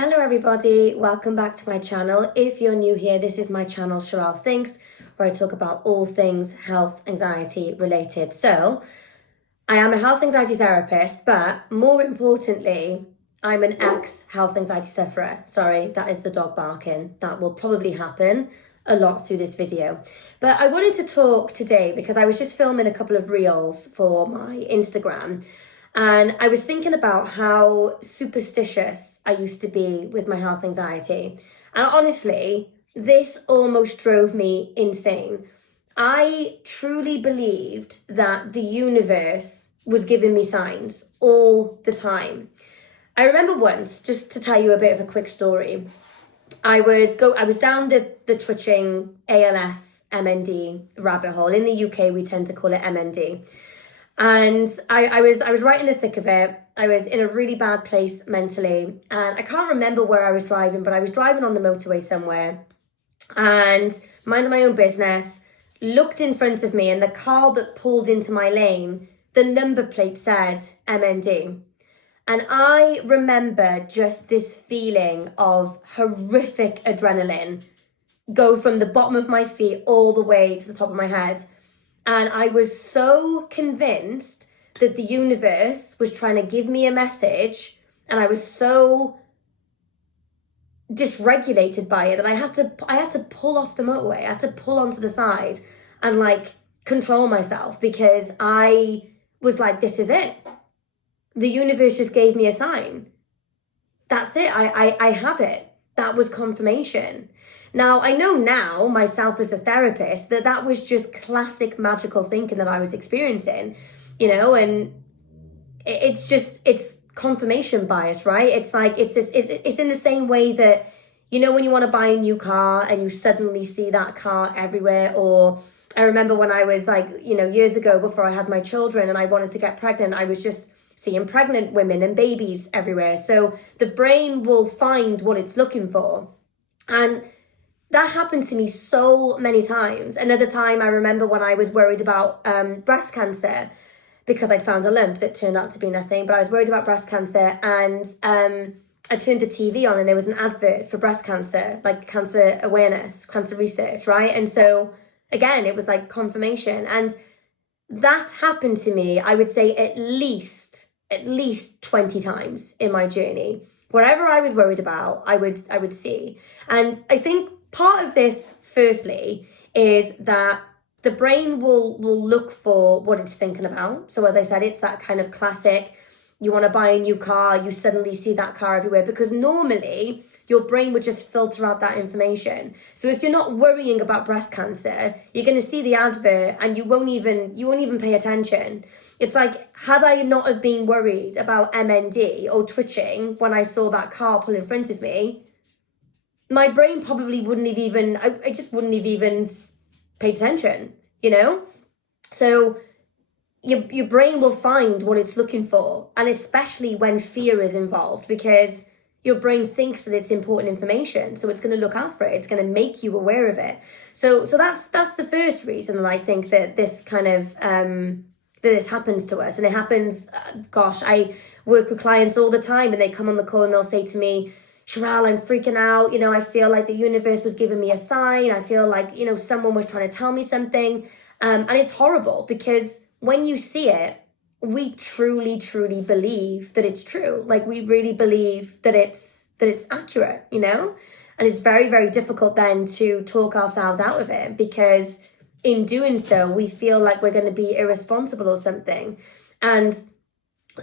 Hello everybody, welcome back to my channel. If you're new here, this is my channel Sherelle Thinks, where I talk about all things health, anxiety related. So, I am a health anxiety therapist, but more importantly, I'm an ex-health anxiety sufferer. Sorry, that is the dog barking. That will probably happen a lot through this video. But I wanted to talk today because I was just filming a couple of reels for my Instagram. And I was thinking about how superstitious I used to be with my health anxiety. And honestly, this almost drove me insane. I truly believed that the universe was giving me signs all the time. I remember once, just to tell you a bit of a quick story, I was down the twitching ALS MND rabbit hole. In the UK, we tend to call it MND. And I was right in the thick of it. I was in a really bad place mentally. And I can't remember where I was driving, but I was driving on the motorway somewhere and minding my own business, looked in front of me, and the car that pulled into my lane, the number plate said MND. And I remember just this feeling of horrific adrenaline go from the bottom of my feet all the way to the top of my head. And I was so convinced that the universe was trying to give me a message, and I was so dysregulated by it that I had to pull off the motorway. I had to pull onto the side and control myself, because I was like, this is it. The universe just gave me a sign. That's it. I have it. That was confirmation. Now, I know now, myself as a therapist, that was just classic magical thinking that I was experiencing, and it's confirmation bias, right? It's in the same way that, when you want to buy a new car and you suddenly see that car everywhere. Or I remember when I was years ago, before I had my children and I wanted to get pregnant, I was just seeing pregnant women and babies everywhere. So the brain will find what it's looking for. And that happened to me so many times. Another time, I remember when I was worried about breast cancer, because I'd found a lump that turned out to be nothing, but I was worried about breast cancer, and I turned the TV on and there was an advert for breast cancer, like cancer awareness, cancer research, right? And so again, it was like confirmation. And that happened to me, I would say at least 20 times in my journey. Whatever I was worried about, I would see. And I think part of this, firstly, is that the brain will look for what it's thinking about. So as I said, it's that kind of classic, you want to buy a new car, you suddenly see that car everywhere, because normally your brain would just filter out that information. So if you're not worrying about breast cancer, you're going to see the advert and you won't even pay attention. It's like, had I not have been worried about MND or twitching when I saw that car pull in front of me, my brain probably wouldn't have even, I just wouldn't have even paid attention, So your brain will find what it's looking for, and especially when fear is involved, because your brain thinks that it's important information, so it's going to look out for it. It's going to make you aware of it. So that's the first reason that I think that this kind of that this happens to us. And it happens, I work with clients all the time, and they come on the call and they'll say to me, Sherelle, I'm freaking out. I feel like the universe was giving me a sign. I feel like, someone was trying to tell me something. And it's horrible, because when you see it, we truly, truly believe that it's true. Like, we really believe that it's accurate, And it's very, very difficult then to talk ourselves out of it, because in doing so, we feel like we're going to be irresponsible or something. And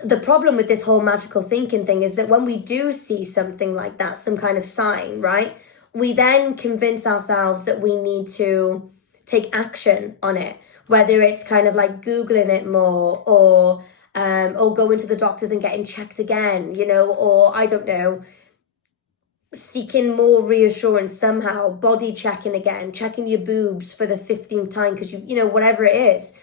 the problem with this whole magical thinking thing is that when we do see something like that, some kind of sign, right, we then convince ourselves that we need to take action on it, whether it's kind of like Googling it more, or going to the doctors and getting checked again, or I don't know, seeking more reassurance somehow, body checking again, checking your boobs for the 15th time, because whatever it is.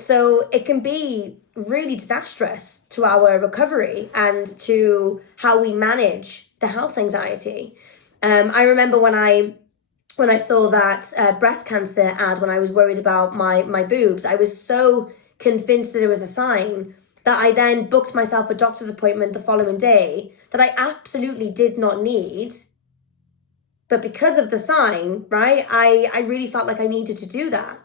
So it can be really disastrous to our recovery and to how we manage the health anxiety. I remember when I saw that breast cancer ad, when I was worried about my boobs, I was so convinced that it was a sign. that I then booked myself a doctor's appointment the following day that I absolutely did not need. But because of the sign, right, I really felt like I needed to do that.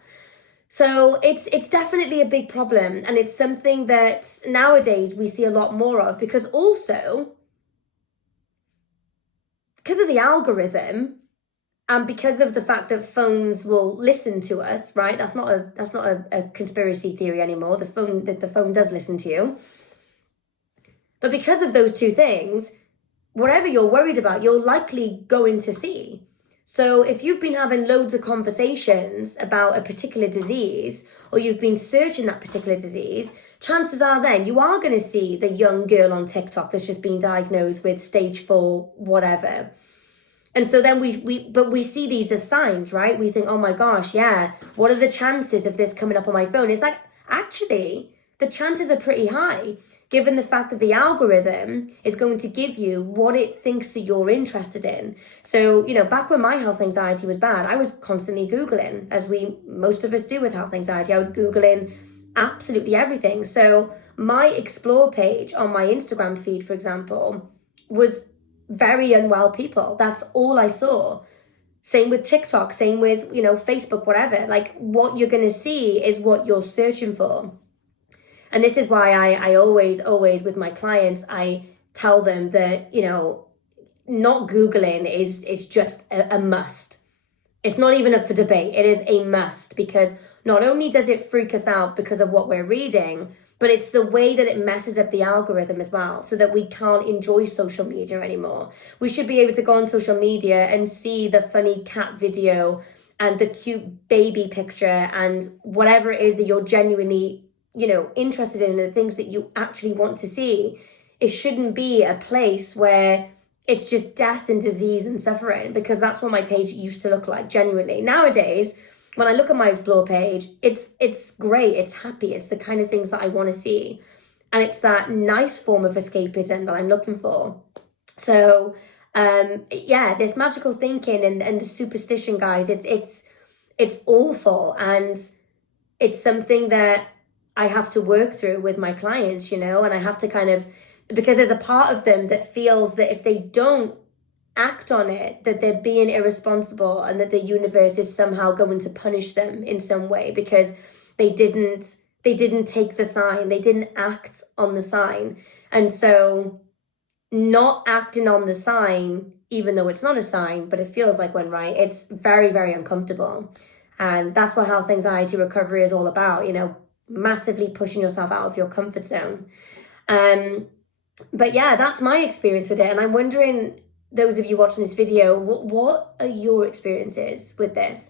So it's definitely a big problem, and it's something that nowadays we see a lot more of, because also because of the algorithm and because of the fact that phones will listen to us, right? That's not a conspiracy theory anymore. The phone does listen to you. But because of those two things, whatever you're worried about, you're likely going to see. So if you've been having loads of conversations about a particular disease, or you've been searching that particular disease, chances are then you are going to see the young girl on TikTok that's just been diagnosed with stage 4 whatever. And so then we see these as signs, right? We think, oh my gosh, yeah, what are the chances of this coming up on my phone? It's like, actually, the chances are pretty high, given the fact that the algorithm is going to give you what it thinks that you're interested in. So, back when my health anxiety was bad, I was constantly Googling, as most of us do with health anxiety. I was Googling absolutely everything. So my explore page on my Instagram feed, for example, was very unwell people. That's all I saw. Same with TikTok, same with, Facebook, whatever. Like, what you're going to see is what you're searching for. And this is why I always, with my clients, I tell them that, not Googling is just a must. It's not even up for debate. It is a must, because not only does it freak us out because of what we're reading, but it's the way that it messes up the algorithm as well, so that we can't enjoy social media anymore. We should be able to go on social media and see the funny cat video and the cute baby picture and whatever it is that you're genuinely, interested in, the things that you actually want to see. It shouldn't be a place where it's just death and disease and suffering, because that's what my page used to look like, genuinely. Nowadays, when I look at my explore page, it's great, it's happy, it's the kind of things that I want to see. And it's that nice form of escapism that I'm looking for. So, this magical thinking and the superstition, guys, it's awful. And it's something that I have to work through with my clients, and I have to because there's a part of them that feels that if they don't act on it, that they're being irresponsible, and that the universe is somehow going to punish them in some way because they didn't take the sign, they didn't act on the sign. And so not acting on the sign, even though it's not a sign, but it feels like one, right? It's very, very uncomfortable. And that's what health anxiety recovery is all about, massively pushing yourself out of your comfort zone. But yeah, that's my experience with it. And I'm wondering, those of you watching this video, what are your experiences with this?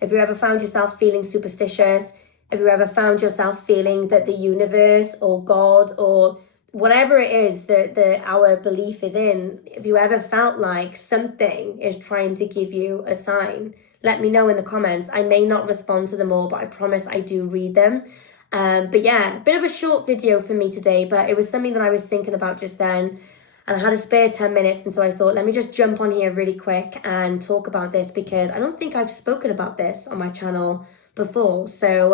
Have you ever found yourself feeling superstitious? Have you ever found yourself feeling that the universe or God or whatever it is that our belief is in, have you ever felt like something is trying to give you a sign? Let me know in the comments. I may not respond to them all, but I promise I do read them. But yeah, a bit of a short video for me today, but it was something that I was thinking about just then. And I had a spare 10 minutes, and so I thought, let me just jump on here really quick and talk about this, because I don't think I've spoken about this on my channel before. So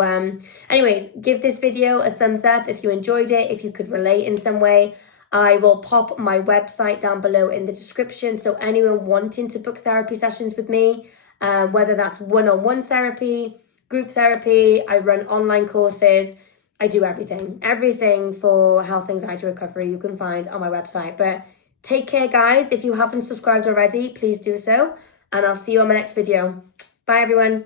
anyways, give this video a thumbs up if you enjoyed it, if you could relate in some way. I will pop my website down below in the description, so anyone wanting to book therapy sessions with me, whether that's one-on-one therapy, group therapy, I run online courses, I do everything for health anxiety recovery you can find on my website. But take care, guys. If you haven't subscribed already, please do so, and I'll see you on my next video. Bye, everyone.